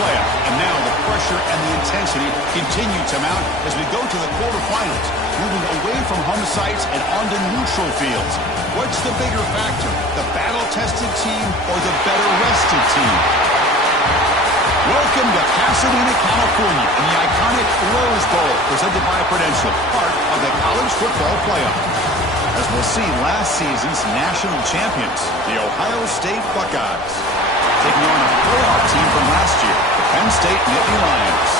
playoff. And now the pressure and the intensity continue to mount as we go to the quarterfinals, moving away from home sites and onto neutral fields. What's the bigger factor, the battle-tested team or the better-rested team? Welcome to Pasadena, California, in the iconic Rose Bowl, presented by Prudential, part of the College Football Playoff. As we'll see, last season's national champions, the Ohio State Buckeyes, taking on a playoff team from last year, the Penn State Nittany Lions.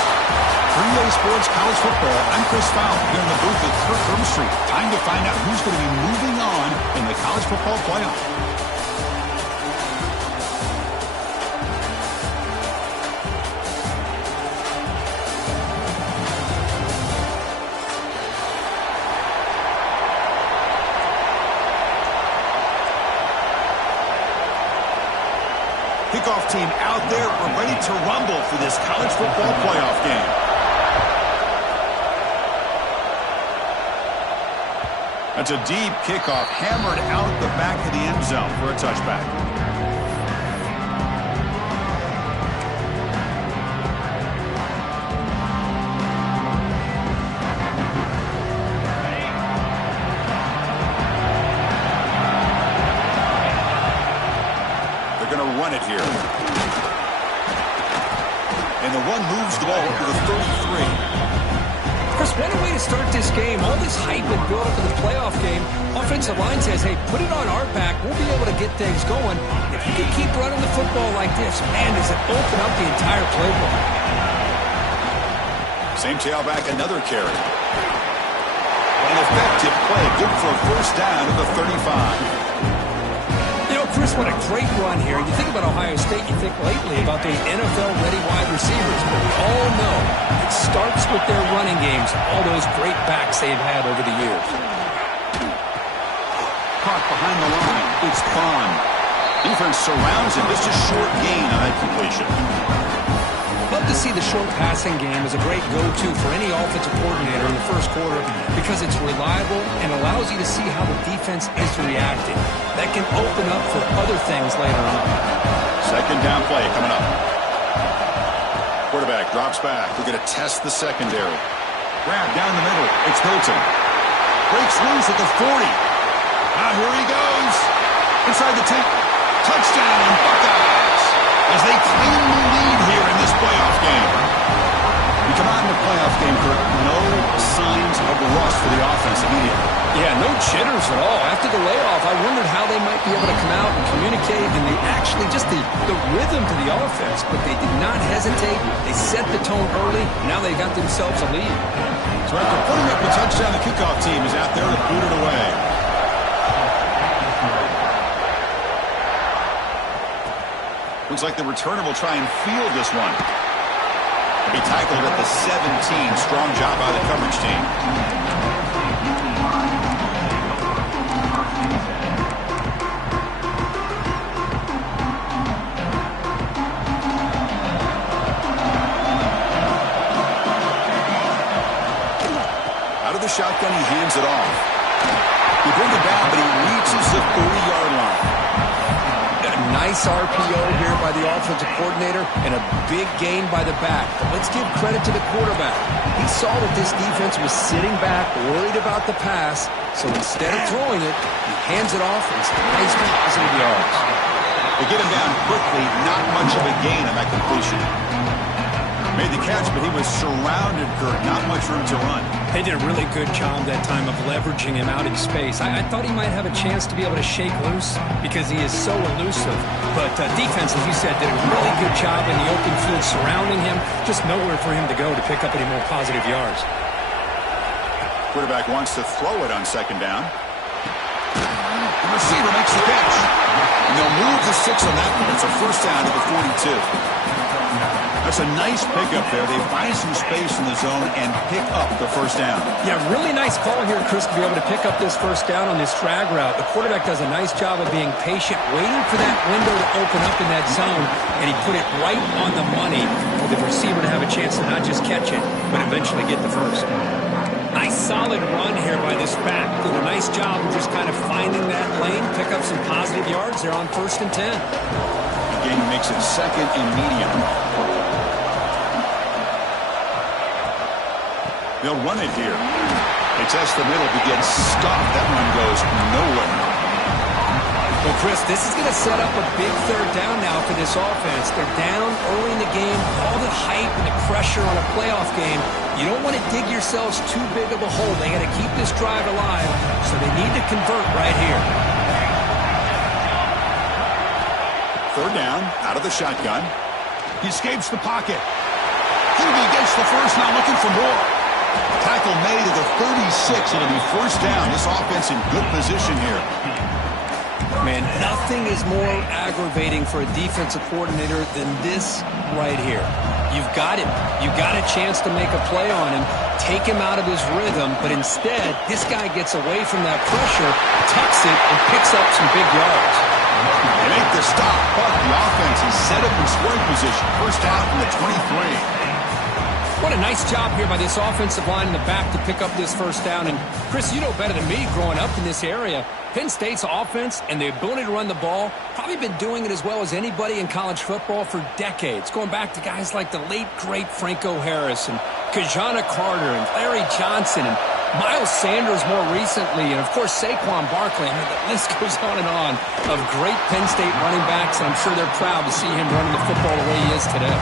For EA Sports College Football, I'm Chris Fowler, here in the booth with Kirk Herbstreit. Time to find out who's going to be moving on in the College Football Playoff. Kickoff team out there. We're ready to rumble for this college football playoff game. That's a deep kickoff, hammered out the back of the end zone for a touchback. Run it here. And the one moves the ball to the 33. Chris, what a way to start this game. All this hype and build up to the playoff game. Offensive line says, hey, put it on our back. We'll be able to get things going. If you can keep running the football like this, man, does it open up the entire playbook. Same tailback, another carry. An effective play, good for a first down at the 35. Chris, what a great run here. You think about Ohio State, you think lately about those NFL-ready wide receivers. But we all know it starts with their running games, all those great backs they've had over the years. Caught behind the line. It's Bond. Defense surrounds him. Just a short gain on that completion. Love to see the short passing game as a great go-to for any offensive coordinator in the first quarter because it's reliable and allows you to see how the defense is reacting. That can open up for other things later on. Second down play coming up. Quarterback drops back. We're going to test the secondary. Grab down the middle. It's Hilton. Breaks loose at the 40. Here he goes. Inside the 10. Touchdown, Buckeyes, as they claim the lead here in this playoff game. We come on in the playoff game, Kirk. No signs of rust for the offense immediately. Yeah, no jitters at all. After the layoff, I wondered how they might be able to come out and communicate and just the rhythm to the offense. But they did not hesitate. They set the tone early. Now they got themselves a lead. So after putting up a touchdown, the kickoff team is out there to boot it away. Looks like the returner will try and field this one. He'll be tackled at the 17. Strong job by the coverage team. Out of the shotgun, he hands it off. He brings it down, but he reaches the 30-yard line. Nice RPO here by the offensive coordinator and a big gain by the back. But let's give credit to the quarterback. He saw that this defense was sitting back, worried about the pass, so instead of throwing it, he hands it off and it's nice positive yards. They get him down quickly, not much of a gain on that completion. Made the catch, but he was surrounded, Kurt. Not much room to run. They did a really good job that time of leveraging him out in space. I thought he might have a chance to be able to shake loose because he is so elusive. But defense, as you said, did a really good job in the open field surrounding him. Just nowhere for him to go to pick up any more positive yards. Quarterback wants to throw it on second down. The receiver makes the catch. And they'll move the 6 on that one. It's a first down to the 42. That's a nice pickup there. They find some space in the zone and pick up the first down. Yeah, really nice call here, Chris, to be able to pick up this first down on this drag route. The quarterback does a nice job of being patient, waiting for that window to open up in that zone, and he put it right on the money for the receiver to have a chance to not just catch it, but eventually get the first. Nice solid run here by this back. Did a nice job of just kind of finding that lane, pick up some positive yards there on 1st and 10. The game makes it 2nd and medium. They'll run it here. They test the middle, but gets stopped. That run goes nowhere. Well, Chris, this is going to set up a big third down now for this offense. They're down early in the game. All the hype and the pressure on a playoff game. You don't want to dig yourselves too big of a hole. They got to keep this drive alive, so they need to convert right here. Third down, out of the shotgun. He escapes the pocket. He gets the first, now looking for more. Tackle made at the 36. It'll be first down. This offense in good position here. Man, nothing is more aggravating for a defensive coordinator than this right here. You've got him. You've got a chance to make a play on him, take him out of his rhythm, but instead, this guy gets away from that pressure, tucks it, and picks up some big yards. They make the stop, but the offense is set up in scoring position. First down from the 23. What a nice job here by this offensive line in the back to pick up this first down. And, Chris, you know better than me growing up in this area, Penn State's offense and the ability to run the ball probably been doing it as well as anybody in college football for decades, going back to guys like the late, great Franco Harris and Kajana Carter and Larry Johnson and Miles Sanders more recently, and, of course, Saquon Barkley. I mean, the list goes on of great Penn State running backs, and I'm sure they're proud to see him running the football the way he is today.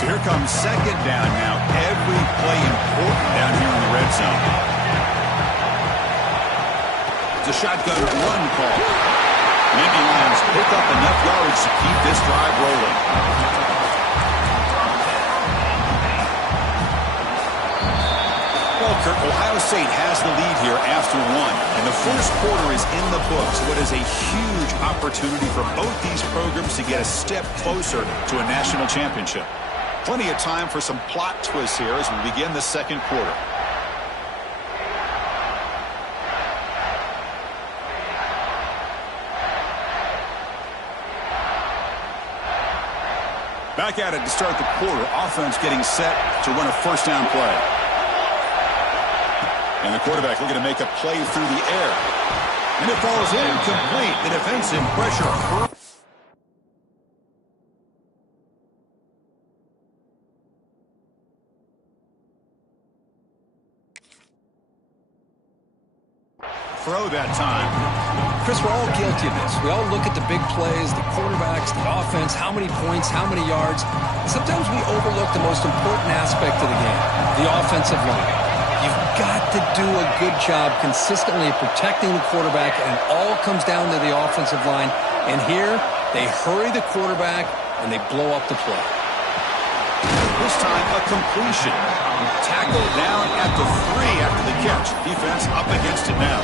So here comes second down now. Every play important down here in the red zone. It's a shotgun run call. The Indy Lions pick up enough yards to keep this drive rolling. Well, Kurt, Ohio State has the lead here after one, and the first quarter is in the books. What is a huge opportunity for both these programs to get a step closer to a national championship. Plenty of time for some plot twists here as we begin the second quarter. Back at it to start the quarter. Offense getting set to run a first down play. And the quarterback looking to make a play through the air. And it falls incomplete. The defensive pressure. Throw that time. Chris, we're all guilty of this. We all look at the big plays, the quarterbacks, the offense, how many points, how many yards. Sometimes we overlook the most important aspect of the game, the offensive line. You've got to do a good job consistently protecting the quarterback, and it all comes down to the offensive line. And here, they hurry the quarterback, and they blow up the play. This time, a completion. Tackle down at the 3 after the catch. Defense up against it now.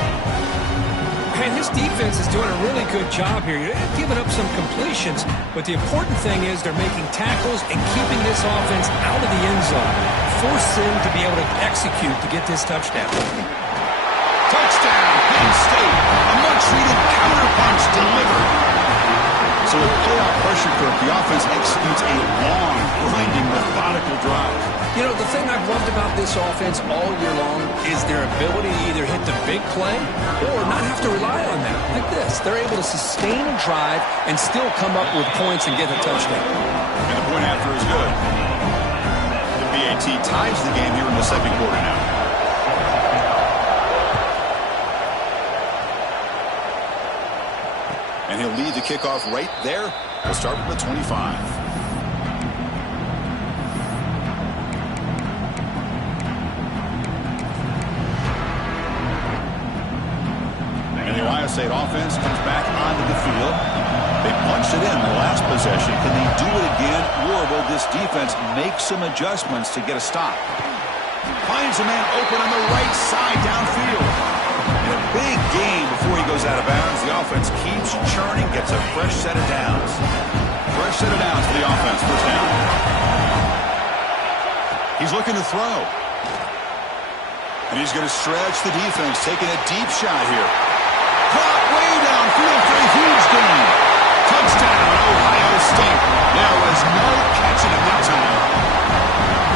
Man, this defense is doing a really good job here. You're giving up some completions, but the important thing is they're making tackles and keeping this offense out of the end zone. Force them to be able to execute to get this touchdown. Touchdown, Penn State. A much-needed counterpunch delivered. So with playoff pressure, the offense executes a long, grinding, methodical drive. You know, the thing I've loved about this offense all year long is their ability to either hit the big play or not have to rely on that. Like this. They're able to sustain a drive and still come up with points and get a touchdown. And the point after is good. The BAT ties the game here in the second quarter now. And he'll lead the kickoff right there. We'll start with the 25. And the Ohio State offense comes back onto the field. They punched it in the last possession. Can they do it again, or will this defense make some adjustments to get a stop? Finds a man open on the right side downfield. In a big game before he goes out of bounds, the offense keeps churning, gets a fresh set of downs. Fresh set of downs for the offense. First down. He's looking to throw. And he's going to stretch the defense, taking a deep shot here. Caught way downfield for a huge gain. Touchdown, Ohio State. There was no catching him that time.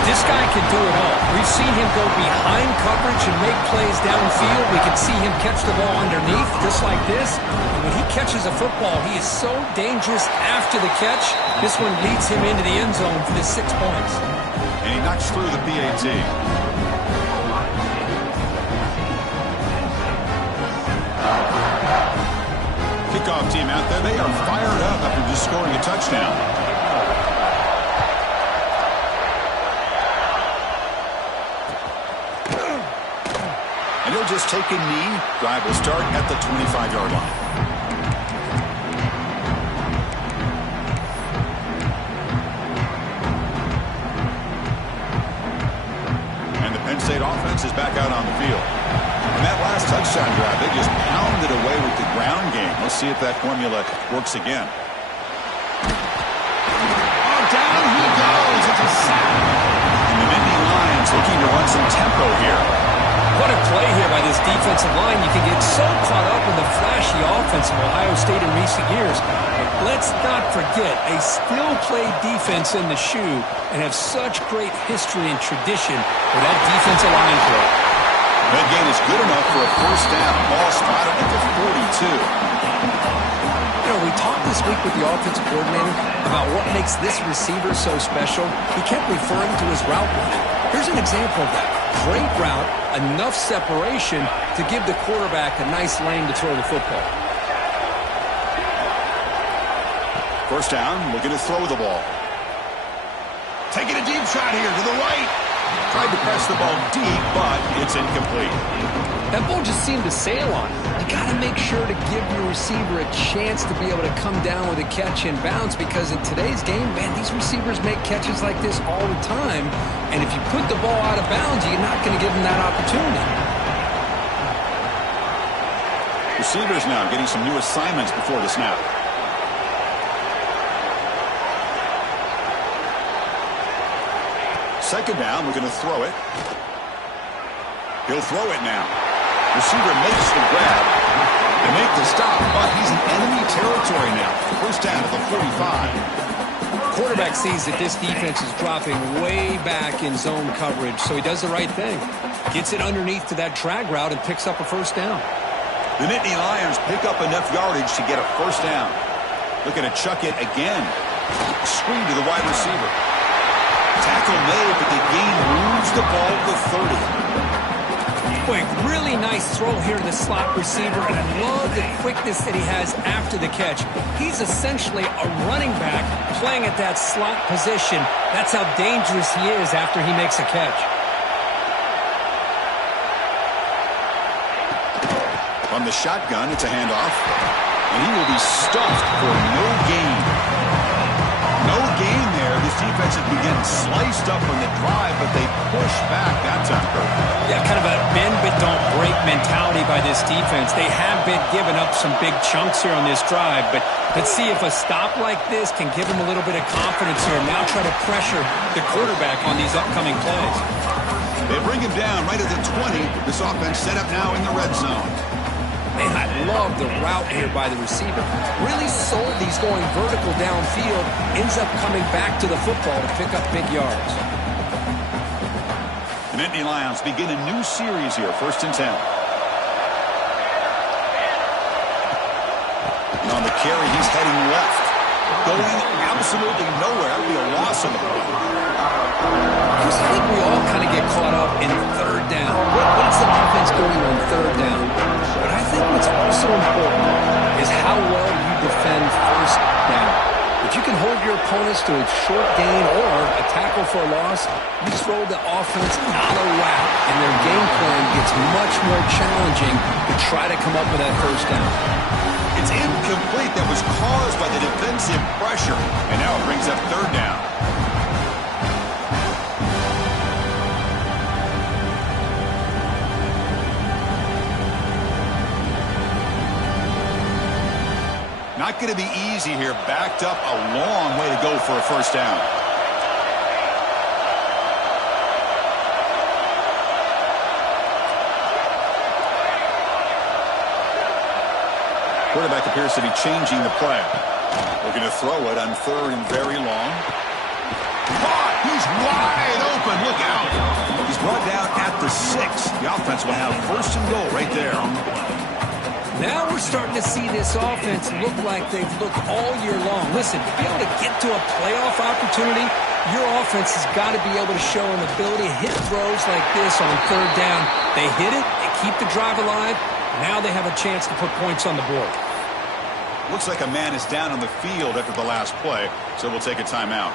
This guy can do it all. We've seen him go behind coverage and make plays downfield. We can see him catch the ball underneath, just like this. And when he catches a football, he is so dangerous after the catch. This one leads him into the end zone for the 6 points. And he knocks through the PAT. Kickoff team out there. They are fired up after just scoring a touchdown. And he'll just take a knee. Drive will start at the 25-yard line. And the Penn State offense is back out on the field. And that last touchdown drive, they just pounded away with the ground game. Let's see if that formula works again. Oh, down he goes. It's a sack. And the Nittany Lions looking to run some tempo here. What a play here by this defensive line. You can get so caught up in the flashy offense of Ohio State in recent years. But let's not forget, they still play defense in the shoe and have such great history and tradition with that defensive line play. That gain is good enough for a first down. Ball spotted at the 42. You know, we talked this week with the offensive coordinator about what makes this receiver so special. He kept referring to his route running. Here's an example of that. Great route, enough separation to give the quarterback a nice lane to throw the football. First down, looking to throw the ball. Taking a deep shot here to the right. Tried to press the ball deep, but it's incomplete. That ball just seemed to sail on him. You got to make sure to give your receiver a chance to be able to come down with a catch and bounce, because in today's game, man, these receivers make catches like this all the time. And if you put the ball out of bounds, you're not going to give them that opportunity. Receivers now getting some new assignments before the snap. Second down, we're going to throw it. He'll throw it now. Receiver makes the grab. They make the stop, but he's in enemy territory now. First down at the 45. Quarterback sees that this defense is dropping way back in zone coverage, so he does the right thing. Gets it underneath to that drag route and picks up a first down. The Nittany Lions pick up enough yardage to get a first down. Looking to chuck it again. Screen to the wide receiver. Tackle made, but the gain moves the ball to 30. Quick, really nice throw here to the slot receiver, and I love the quickness that he has after the catch. He's essentially a running back playing at that slot position. That's how dangerous he is after he makes a catch. From the shotgun, it's a handoff, and he will be stuffed for no gain. No gain there. This defense has been getting sliced up on the drive, but they push back that time. Yeah, kind of a bend but don't break mentality by this defense. They have been giving up some big chunks here on this drive, but let's see if a stop like this can give them a little bit of confidence here. Now try to pressure the quarterback on these upcoming plays. They bring him down right at the 20. This offense set up now in the red zone. Man, I love the route here by the receiver. Really sold these going vertical downfield. Ends up coming back to the football to pick up big yards. The Nittany Lions begin a new series here, 1st and 10. And on the carry, he's heading left. Going absolutely nowhere. It'll be a loss of the ball. I think we all kind of get caught up in third down. What's the offense doing on third down? But I think what's also important is how well you defend first down. If you can hold your opponents to a short gain or a tackle for a loss, you throw the offense out of whack, and their game plan gets much more challenging to try to come up with that first down. It's incomplete. That was caused by the defensive pressure, and now it brings up third down. Not going to be easy here. Backed up a long way to go for a first down. Quarterback appears to be changing the play. We're going to throw it on third and very long. Caught! He's wide open. Look out. He's Brought down at the 6. The offense will have first and goal right there. Now we're starting to see this offense look like they've looked all year long. Listen, to be able to get to a playoff opportunity, your offense has got to be able to show an ability to hit throws like this on third down. They hit it, they keep the drive alive. Now they have a chance to put points on the board. Looks like a man is down on the field after the last play, so we'll take a timeout.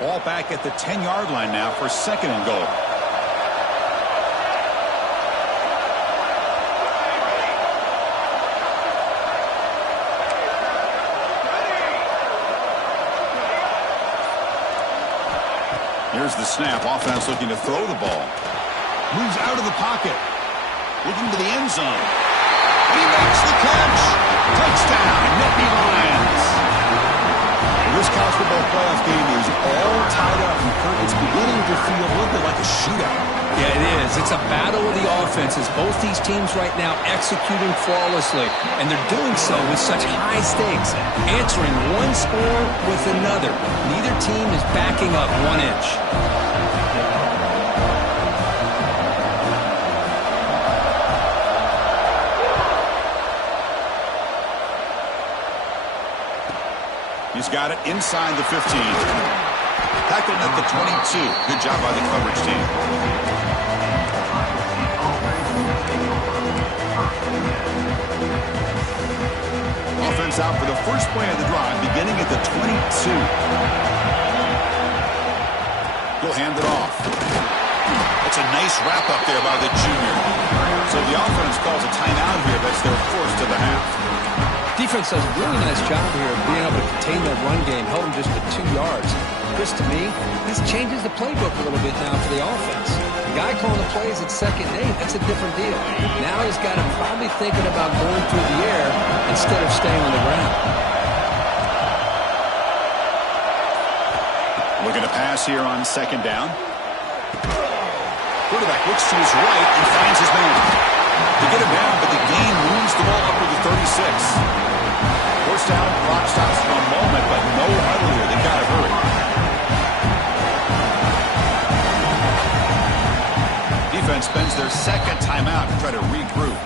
Ball back at the 10-yard line now for second and goal. Here's the snap. Offense looking to throw the ball. Moves out of the pocket. Looking to the end zone. And he makes the catch. Touchdown, Nittany Lions. This college football playoff game is all tied up. It's beginning to feel a little bit like a shootout. Yeah, it is. It's a battle of the offenses. Both these teams right now executing flawlessly, and they're doing so with such high stakes, answering one score with another. Neither team is backing up 1 inch. He's got it inside the 15. Tackled at the 22. Good job by the coverage team. Offense out for the first play of the drive, beginning at the 22. He'll hand it off. That's a nice wrap up there by the junior. So the offense calls a timeout here. That's their first of the half. Defense does a really nice job here of being able to contain that run game, held them just to 2 yards. Chris, to me, this changes the playbook a little bit now for the offense. The guy calling the plays at 2nd and 8, that's a different deal. Now he's got him probably thinking about going through the air instead of staying on the ground. Looking to pass here on 2nd down. Quarterback looks to his right and finds his man. They get him down, but the gain moves the ball up to the 36. First down, clock stops for a moment, but no huddle here. They've got to hurry. Defense spends their second timeout to try to regroup.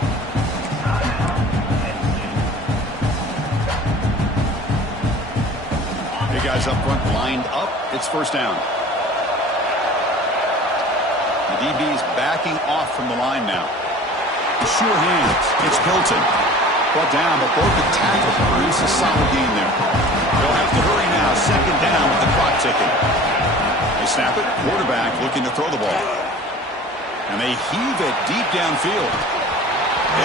Big guys up front lined up. It's first down. The DB's backing off from the line now. Sure hands. It's Hilton. Brought down, but broke the tackle. Produce a solid gain there. They'll have to hurry now. 2nd down with the clock ticking. They snap it. Quarterback looking to throw the ball. And they heave it deep downfield.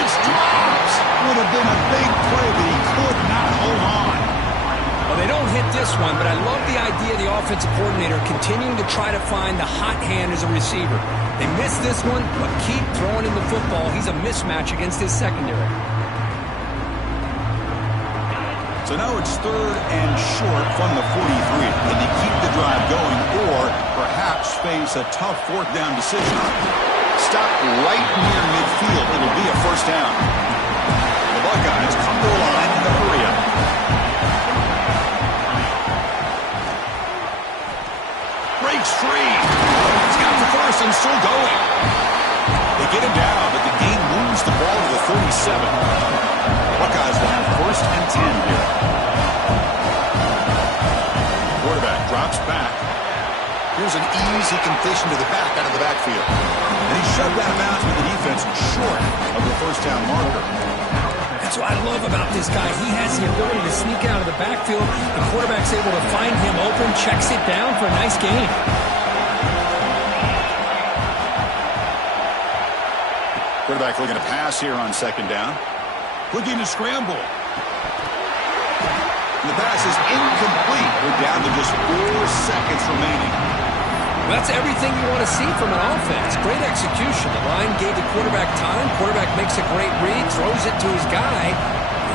It's dropped. Would have been a big play, but he could not hold on. Well, they don't hit this one, but I love the idea of the offensive coordinator continuing to try to find the hot hand as a receiver. They missed this one, but keep throwing him the football. He's a mismatch against his secondary. So now it's 3rd and short from the 43. Can they keep the drive going or perhaps face a tough 4th down decision? Stop right near midfield. It'll be a first down. The Buckeyes come to the line in the hurry up. Breaks free. He's got the first and still going. They get him down, but the gain moves the ball to the 37. Buckeyes will have first and 10 here. Quarterback drops back. Here's an easy completion to the back out of the backfield. And he shoved out of bounds with the defense short of the first down marker. That's what I love about this guy. He has the ability to sneak out of the backfield. The quarterback's able to find him open, checks it down for a nice gain. Quarterback looking to pass here on 2nd down. Looking to scramble. And the pass is incomplete. We're down to just 4 seconds remaining. Well, that's everything you want to see from an offense. Great execution. The line gave the quarterback time. Quarterback makes a great read, throws it to his guy.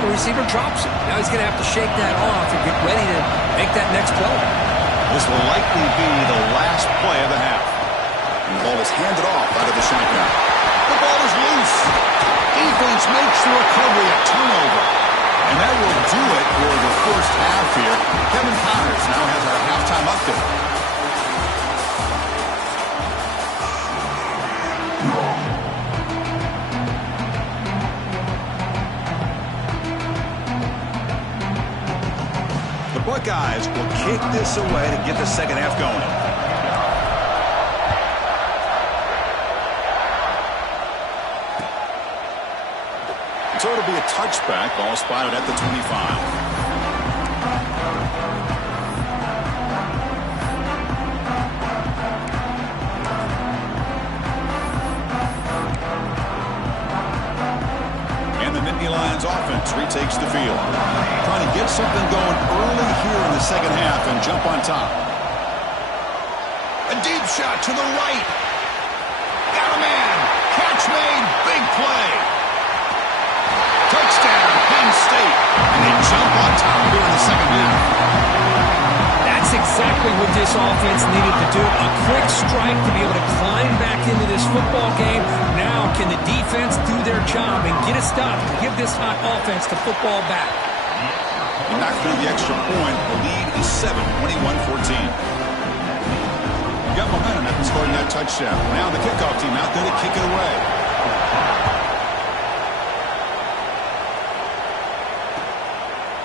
The receiver drops it. Now he's going to have to shake that off and get ready to make that next play. This will likely be the last play of the half. And the ball is handed off out of the shotgun. The ball is loose. Defense makes the recovery, a turnover. And that will do it for the first half here. Kevin Connors now has our halftime update. The Buckeyes will kick this away to get the second half going. So it'll be a touchback, ball spotted at the 25. Lions offense retakes the field. Trying to get something going early here in the second half and jump on top. A deep shot to the right. Got a man. Catch made. Big play. Touchdown, Penn State. And they jump on top here in the second half. That's exactly what this offense needed to do. A quick strike to be able to climb back into this football game. Now can the defense do their job and get a stop to give this hot offense the football back? He knocked through the extra point. The lead is 7, 21-14. You got momentum after scoring that touchdown. Now the kickoff team out there to kick it away.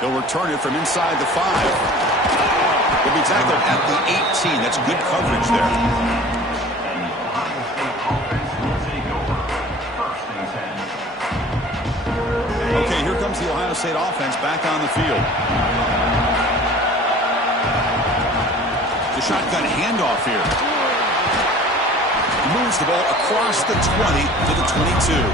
He'll return it from inside the 5. He'll be tackled at the 18. That's good coverage there. Okay, here comes the Ohio State offense back on the field. The shotgun handoff here. Moves the ball across the 20 to the 22.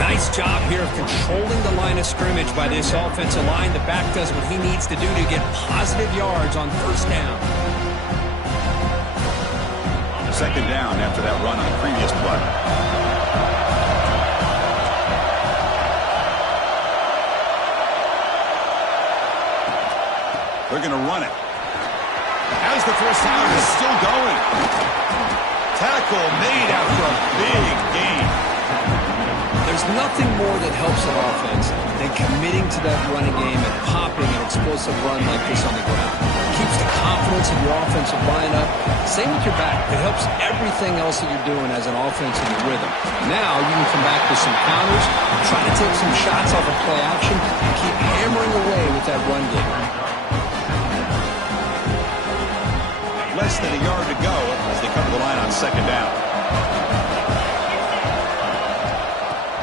Nice job here of controlling the line of scrimmage by this offensive line. The back does what he needs to do to get positive yards on first down. Second down after that run on the previous play. They're going to run it. As the first down is still going. Tackle made after a big gain. There's nothing more that helps an offense than committing to that running game and popping an explosive run like this on the ground. It keeps the confidence of your offensive line up. Same with your back. It helps everything else that you're doing as an offense in your rhythm. Now you can come back with some counters, try to take some shots off of play action, and keep hammering away with that run game. Less than a yard to go as they cover the line on second down.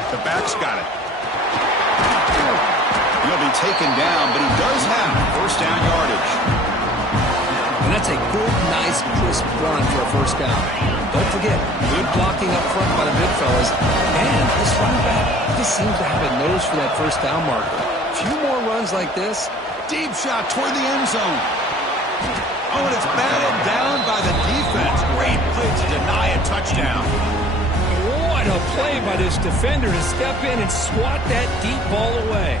The back's got it. He'll be taken down, but he does have first down yardage. And that's a good, nice, crisp run for a first down. Don't forget, good blocking up front by the big fellas. And this running back just seems to have a nose for that first down marker. A few more runs like this. Deep shot toward the end zone. Oh, and it's batted down by the defense. Great play to deny a touchdown. What a play by this defender to step in and swat that deep ball away.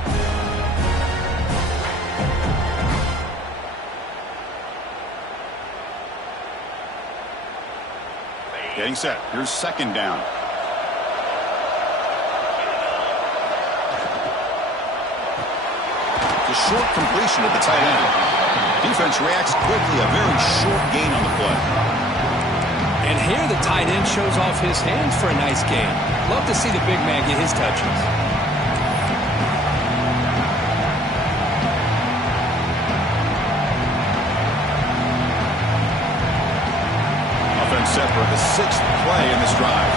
Getting set. Here's second down. The short completion to the tight end. Defense reacts quickly. A very short gain on the play. And here the tight end shows off his hands for a nice gain. Love to see the big man get his touches. Offense set for the 6th play in this drive.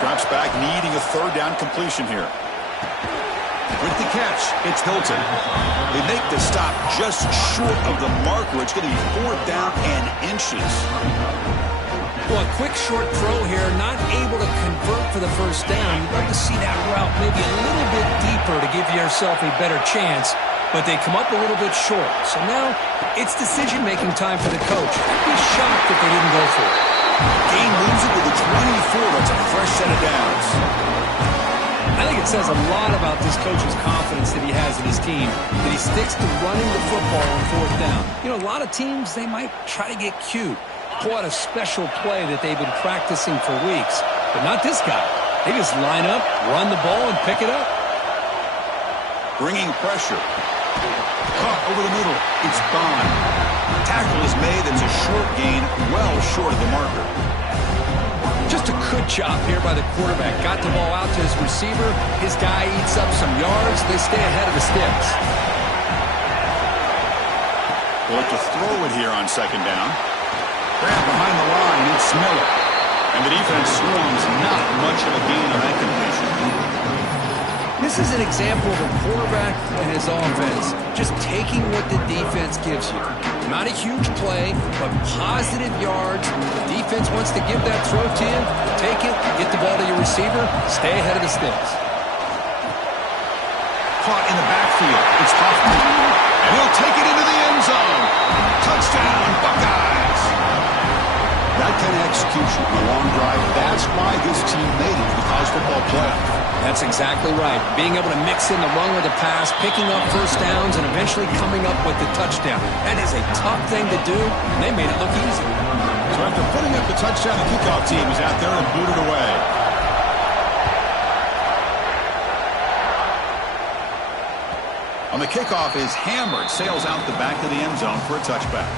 Drops back, needing a third down completion here. With the catch, it's Hilton. They make the stop just short of the marker. It's going to be 4th down and inches. Well, a quick short throw here, not able to convert for the first down. You'd like to see that route maybe a little bit deeper to give yourself a better chance, but they come up a little bit short. So now it's decision-making time for the coach. I'd be shocked if they didn't go for it. Gain moves it to the 24. That's a fresh set of downs. I think it says a lot about this coach's confidence that he has in his team, that he sticks to running the football on 4th down. You know, a lot of teams, they might try to get cute, pull out a special play that they've been practicing for weeks, but not this guy. They just line up, run the ball, and pick it up. Bringing pressure. Caught over the middle. It's gone. Tackle is made. That's a short gain, well short of the marker. Just a good job here by the quarterback. Got the ball out to his receiver. His guy eats up some yards. They stay ahead of the sticks. We'll look to throw it here on second down. Grab behind the line. It's Miller. And the defense swarms. Not much of a gain on that completion. This is an example of a quarterback and his offense just taking what the defense gives you. Not a huge play, but positive yards. The defense wants to give that throw to you. Take it, get the ball to your receiver, stay ahead of the sticks. Caught in the backfield. It's Hoffman. And he'll take it into the end zone. Touchdown, Buckeyes. That kind of execution on a long drive, that's why this team made it to the college football playoff. That's exactly right. Being able to mix in the run with the pass, picking up first downs, and eventually coming up with the touchdown. That is a tough thing to do, and they made it look easy. So after putting up the touchdown, the kickoff team is out there and booted away. On the kickoff is hammered, sails out the back of the end zone for a touchback.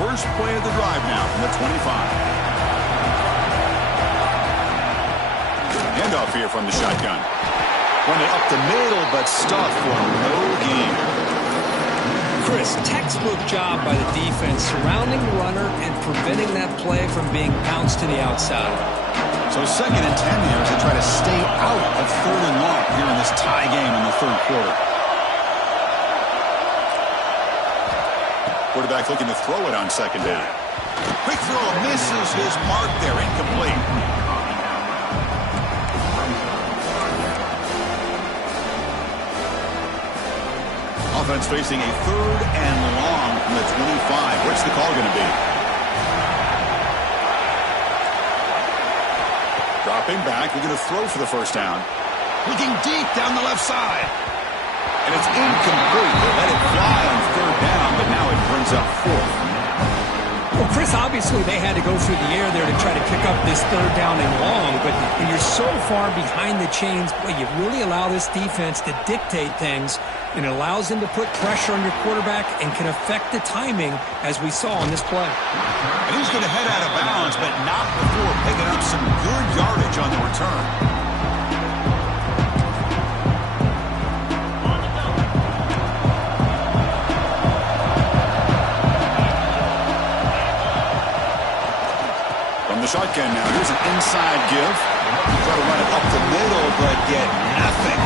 First play of the drive now from the 25. Handoff here from the shotgun. Run it up the middle, but stuffed for no gain. Chris, textbook job by the defense surrounding the runner and preventing that play from being bounced to the outside. So 2nd and 10 here as they try to stay out of 3rd and long here in this tie game in the 3rd quarter. Quarterback looking to throw it on 2nd down. Quick throw, misses his mark there, incomplete. Offense facing a 3rd and long from the 25. What's the call going to be? Dropping back, looking to throw for the first down. Looking deep down the left side. And it's incomplete. They let it fly on 3rd down, but now it brings up 4th. Well, Chris, obviously they had to go through the air there to try to pick up this 3rd down and long, but when you're so far behind the chains, boy, you really allow this defense to dictate things, and it allows them to put pressure on your quarterback and can affect the timing, as we saw on this play. And he's going to head out of bounds, but not before picking up some good yardage on the return. The shotgun now. Here's an inside give. Try to run it up the middle, but get nothing.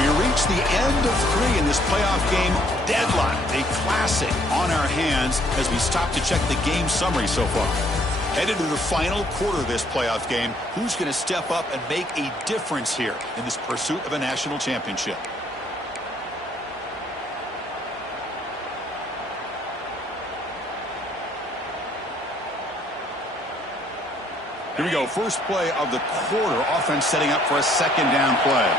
We reach the end of 3 in this playoff game. Deadline, a classic on our hands as we stop to check the game summary so far. Headed to the final quarter of this playoff game, who's going to step up and make a difference here in this pursuit of a national championship? Here we go. First play of the quarter. Offense setting up for a 2nd down play.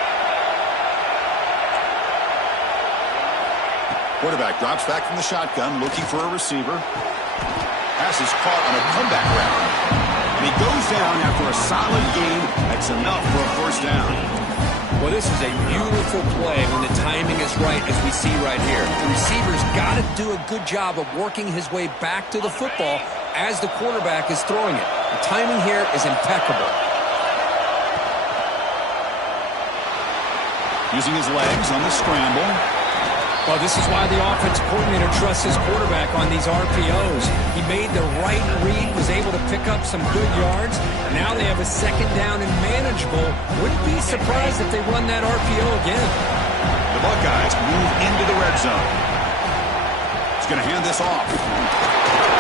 Quarterback drops back from the shotgun, looking for a receiver. Pass is caught on a comeback route. And he goes down after a solid gain. That's enough for a 1st down. Well, this is a beautiful play when the timing is right, as we see right here. The receiver's got to do a good job of working his way back to the football as the quarterback is throwing it. The timing here is impeccable. Using his legs on the scramble. Well, this is why the offensive coordinator trusts his quarterback on these RPOs. He made the right read, was able to pick up some good yards. Now they have a 2nd down and manageable. Wouldn't be surprised if they run that RPO again. The Buckeyes move into the red zone. He's going to hand this off.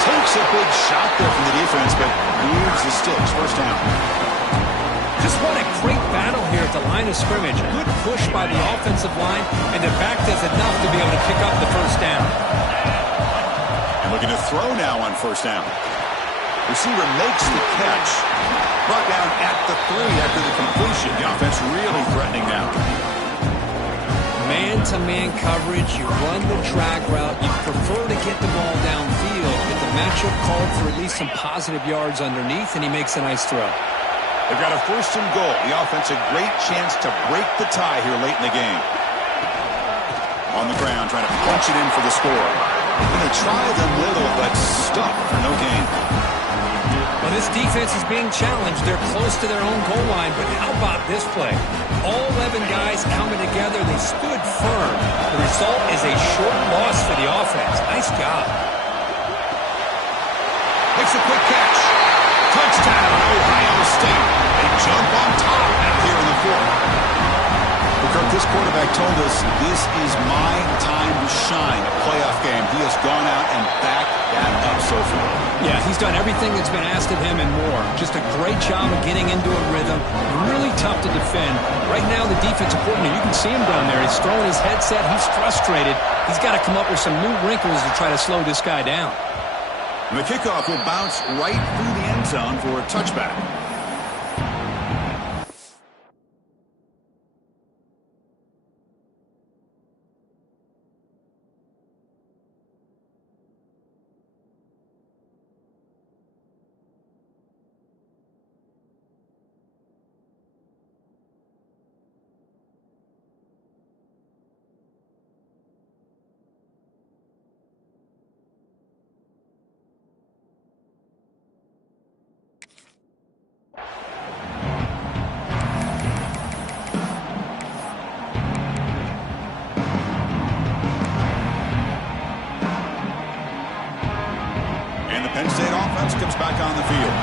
Takes a big shot there from the defense, but moves the sticks. 1st down. Just what a great battle here at the line of scrimmage. Good push by the offensive line, and the back does enough to be able to pick up the first down. And looking to throw now on first down. Receiver makes the catch. Brought down at the 3 after the completion. The offense really threatening now. Man-to-man coverage, you run the drag route, you prefer to get the ball downfield, but the matchup called for at least some positive yards underneath, and he makes a nice throw. They've got a first and goal. The offense a great chance to break the tie here late in the game. On the ground, trying to punch it in for the score. And they try them little, but stuck for no gain. Well, this defense is being challenged. They're close to their own goal line, but how about this play? All 11 guys coming together. They stood firm. The result is a short loss for the offense. Nice job. Makes a quick catch. Touchdown, Ohio State. They jump on top out here in the fourth. Kirk, this quarterback told us this is my time to shine. A playoff game. He has gone out and backed that up so far. Yeah, he's done everything that's been asked of him and more. Just a great job of getting into a rhythm. Really tough to defend. Right now, the defensive coordinator, you can see him down there. He's throwing his headset. He's frustrated. He's got to come up with some new wrinkles to try to slow this guy down. And the kickoff will bounce right through the end zone for a touchback. Penn State offense comes back on the field.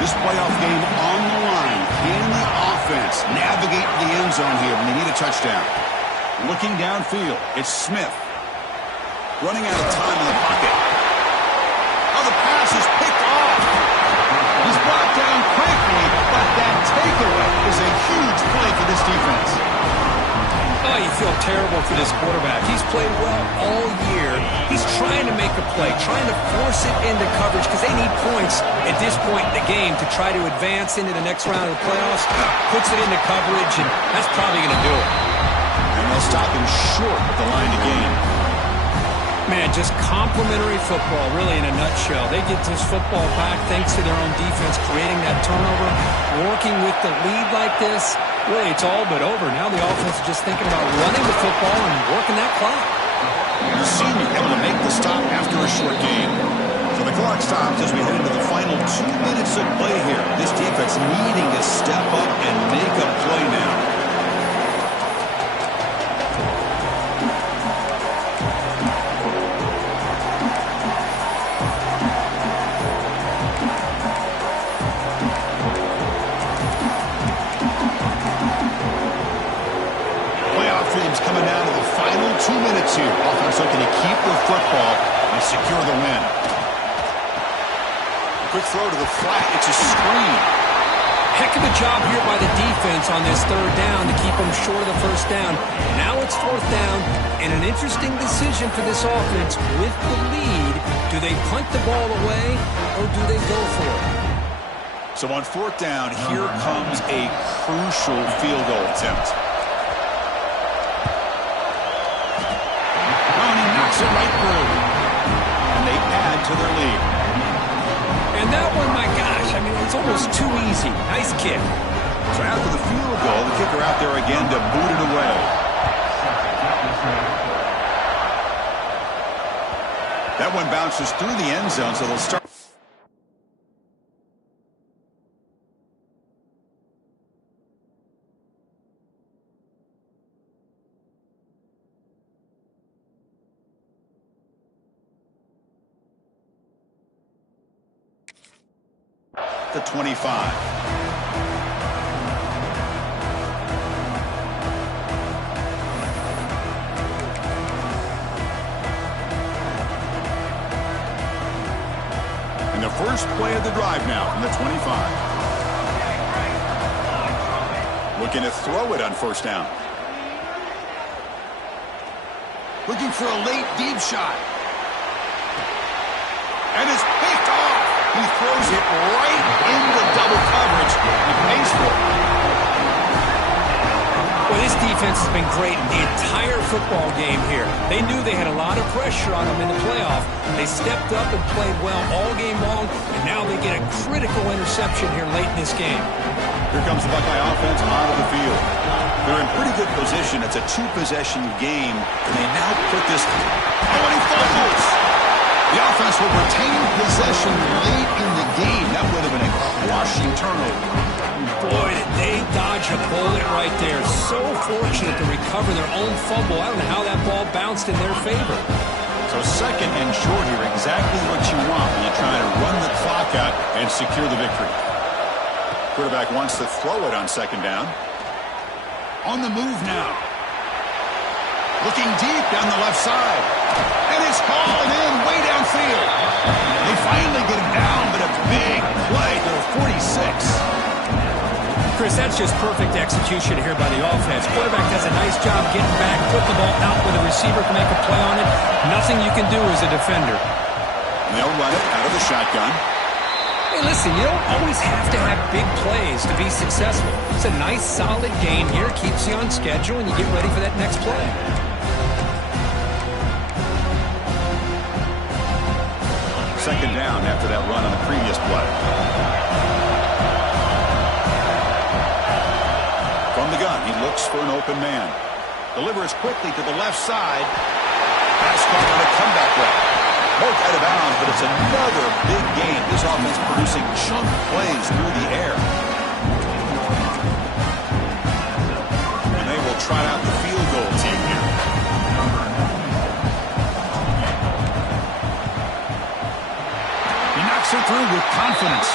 This playoff game on the line. Can the offense navigate the end zone here when they need a touchdown? Looking downfield, it's Smith. Running out of time in the pocket. Oh, the pass is picked off. He's brought down quickly, but that takeaway is a huge play for this defense. Oh, you feel terrible for this quarterback. He's played well all year. He's trying to make a play, trying to force it into coverage because they need points at this point in the game to try to advance into the next round of the playoffs. Puts it into coverage, and that's probably going to do it. And they'll stop him short of the line to gain. Man, just complimentary football, really, in a nutshell. They get this football back thanks to their own defense, creating that turnover, working with the lead like this. Really, it's all but over. Now the offense is just thinking about running the football and working that clock. The senior able to make the stop after a short game. So the clock stops as we head into the final 2 minutes of play here. This defense needing to step up and make a play now. Coming down to the final 2 minutes here. Offense looking to keep the football and secure the win. Quick throw to the flat. It's a screen. Heck of a job here by the defense on this third down to keep them short of the first down. Now it's fourth down, and an interesting decision for this offense. With the lead, do they punt the ball away or do they go for it? So on fourth down, here comes a crucial field goal attempt. It right through. And they add to their lead. And that one, my gosh, I mean, it's almost too easy. Nice kick. So after the field goal, the kicker out there again to boot it away. That one bounces through the end zone, so they'll start. The 25. And the first play of the drive now from the 25. Looking to throw it on first down. Looking for a late deep shot. And it's picked off. He throws it right into double coverage. He pays for it. Well, this defense has been great the entire football game here. They knew they had a lot of pressure on them in the playoff. They stepped up and played well all game long, and now they get a critical interception here late in this game. Here comes the Buckeye offense onto the field. They're in pretty good position. It's a two-possession game, and they now put this... Oh, and he fumbles! The offense will retain possession late in the game. That would have been a crushing turnover. Boy, did they dodge a bullet right there. So fortunate to recover their own fumble. I don't know how that ball bounced in their favor. So second and short here, exactly what you want when you're trying to run the clock out and secure the victory. Quarterback wants to throw it on second down. On the move now. Looking deep down the left side. And it's called in way downfield. They finally get him down, but a big play to the 46. Chris, that's just perfect execution here by the offense. Quarterback does a nice job getting back, put the ball out where the receiver can make a play on it. Nothing you can do as a defender. And they'll run it out of the shotgun. Hey, listen, you don't always have to have big plays to be successful. It's a nice, solid game here. Keeps you on schedule, and you get ready for that next play. Second down after that run on the previous play. From the gun, he looks for an open man. Delivers quickly to the left side. Pass caught on a comeback route. Both out of bounds, but it's another big game. This offense producing chunk plays through the air. And they will try out the field goal team here. He knocks it through with confidence.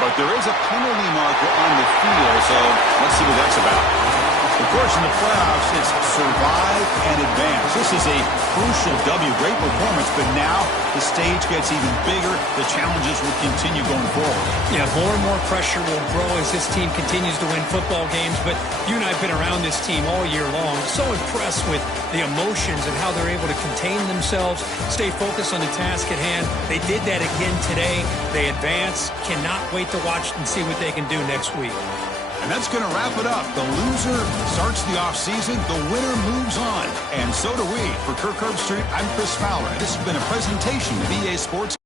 But there is a penalty marker on the field, so let's see what that's about. Of course, in the playoffs, it's survive and advance. This is a crucial W. Great performance, but now the stage gets even bigger. The challenges will continue going forward. Yeah, more and more pressure will grow as this team continues to win football games, but you and I have been around this team all year long. So impressed with the emotions and how they're able to contain themselves, stay focused on the task at hand. They did that again today. They advance. Cannot wait to watch and see what they can do next week. And that's going to wrap it up. The loser starts the offseason. The winner moves on. And so do we. For Kirk Herbstreit, I'm Chris Fowler. This has been a presentation of EA Sports.